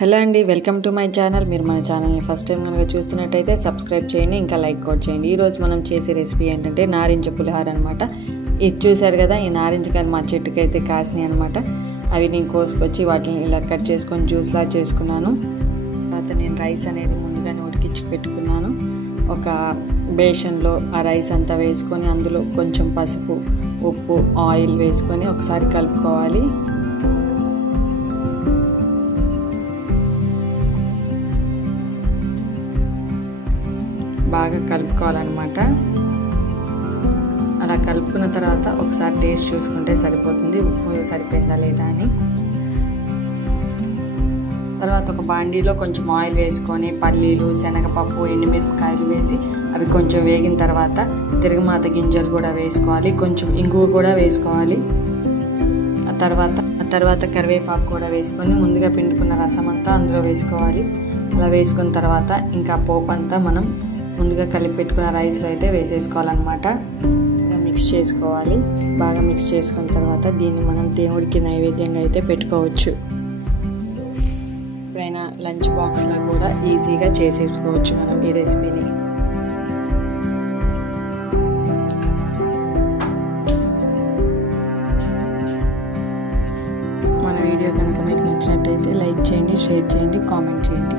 Hello అండి, welcome to my channel. మీరు మన ఛానల్ని ఫస్ట్ టైం కనుక చూస్తున్నట్టయితే సబ్స్క్రైబ్ చేయండి, ఇంకా లైక్ కూడా చేయండి. ఈరోజు మనం చేసే రెసిపీ ఏంటంటే నారింజ పులిహోర అనమాట. ఇది చూసారు కదా, ఈ నారింజకాయలు మా చెట్టుకి అయితే కాసినాయి అనమాట. అవి నేను కోసుకొచ్చి వాటిని ఇలా కట్ చేసుకొని జ్యూస్లా చేసుకున్నాను. తర్వాత నేను రైస్ అనేది ముందుగానే ఉడికించి పెట్టుకున్నాను. ఒక బేషన్లో ఆ రైస్ అంతా వేసుకొని అందులో కొంచెం పసుపు, ఉప్పు, ఆయిల్ వేసుకొని ఒకసారి కలుపుకోవాలి. బాగా కలుపుకోవాలన్నమాట. అలా కలుపుకున్న తర్వాత ఒకసారి టేస్ట్ చూసుకుంటే సరిపోతుంది, ఉప్పు సరిపోయిందా లేదా అని. తర్వాత ఒక బాండీలో కొంచెం ఆయిల్ వేసుకొని పల్లీలు, శనగపప్పు, ఎండుమిరపకాయలు వేసి అవి కొంచెం వేగిన తర్వాత తిరగమాత గింజలు కూడా వేసుకోవాలి, కొంచెం ఇంగువ కూడా వేసుకోవాలి. ఆ తర్వాత కరివేపాకు కూడా వేసుకొని ముందుగా పిండుకున్న రసం అంతా అందులో వేసుకోవాలి. అలా వేసుకున్న తర్వాత ఇంకా పోపు అంతా మనం ముందుగా కలిపి పెట్టుకున్న రైస్లో అయితే వేసేసుకోవాలన్నమాట. మిక్స్ చేసుకోవాలి. బాగా మిక్స్ చేసుకున్న తర్వాత దీన్ని మనం దేవుడికి నైవేద్యంగా అయితే పెట్టుకోవచ్చు. ఎప్పుడైనా లంచ్ బాక్స్లో కూడా ఈజీగా చేసేసుకోవచ్చు మనం ఈ రెసిపీని. మన వీడియో కనుక మీకు నచ్చినట్టయితే లైక్ చేయండి, షేర్ చేయండి, కామెంట్ చేయండి.